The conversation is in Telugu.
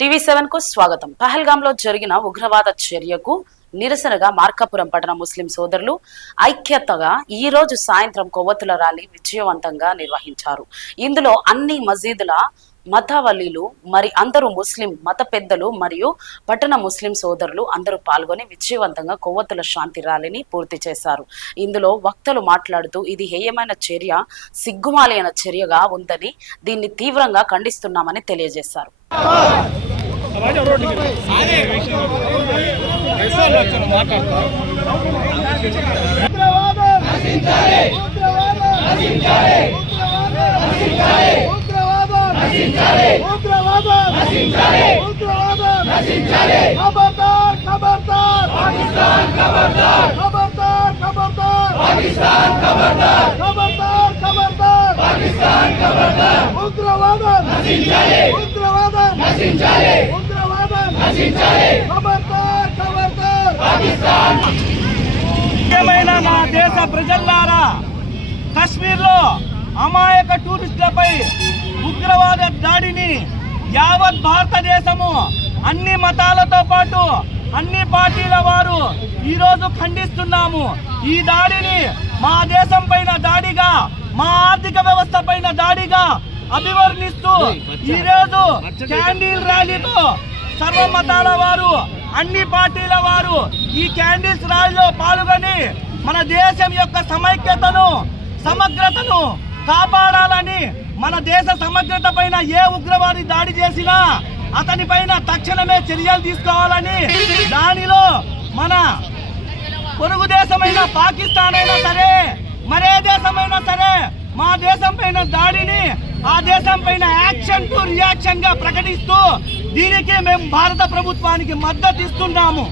టీవీ సెవెన్కు స్వాగతం. పహల్గామ్లో జరిగిన ఉగ్రవాద చర్యకు నిరసనగా మార్కాపురం పట్టణ ముస్లిం సోదరులు ఐక్యతగా ఈ రోజు సాయంత్రం కొవ్వొత్తుల ర్యాలీ విజయవంతంగా నిర్వహించారు. ఇందులో అన్ని మసీదుల మతవలీలు మరి అందరూ ముస్లిం మత పెద్దలు మరియు పట్టణ ముస్లిం సోదరులు అందరూ పాల్గొని విజయవంతంగా కొవ్వొత్తుల శాంతి ర్యాలీని పూర్తి చేశారు. ఇందులో వక్తలు మాట్లాడుతూ ఇది హేయమైన చర్య సిగ్గుమాలైన చర్యగా ఉందని దీన్ని తీవ్రంగా ఖండిస్తున్నామని తెలియజేశారు. ఖబర్దార్ ఖబర్దార్ ఉగ్రవాదం నశించాలి ఉగ్రవాదం నశించాలి ముఖ్యమైన నా దేశ ప్రజల్లారా? కశ్మీర్లో అమాయక టూరిస్టులపై ఉగ్రవాద దాడిని యావత్ భారతదేశము అన్ని మతాలతో పాటు అన్ని పార్టీల వారు ఈరోజు ఖండిస్తున్నాము. ఈ దాడిని మా దేశం పైన దాడిగా మా ఆర్థిక వ్యవస్థ పైన దాడిగా అభివర్ణిస్తూ ఈరోజు క్యాండిల్ ర్యాలీతో సర్వ మతాల వారు అన్ని పార్టీల వారు ఈ క్యాండిల్స్ ర్యాలీలో పాల్గొని మన దేశం యొక్క సమైక్యతను సమగ్రతను కాపాడాలని మన దేశ సమగ్రత పైన ఏ ఉగ్రవాది దాడి చేసినా అతని పైన తక్షణమే చర్యలు తీసుకోవాలని దానిలో మన పొరుగు దేశమైన పాకిస్తాన్ అయినా సరే మరే చేసిన దాడిని ఆ దేశం పైన యాక్షన్ టు రియాక్షన్గా ప్రకటిస్తూ దీనికి మేము భారత ప్రభుత్వానికి మద్దతు ఇస్తున్నాము.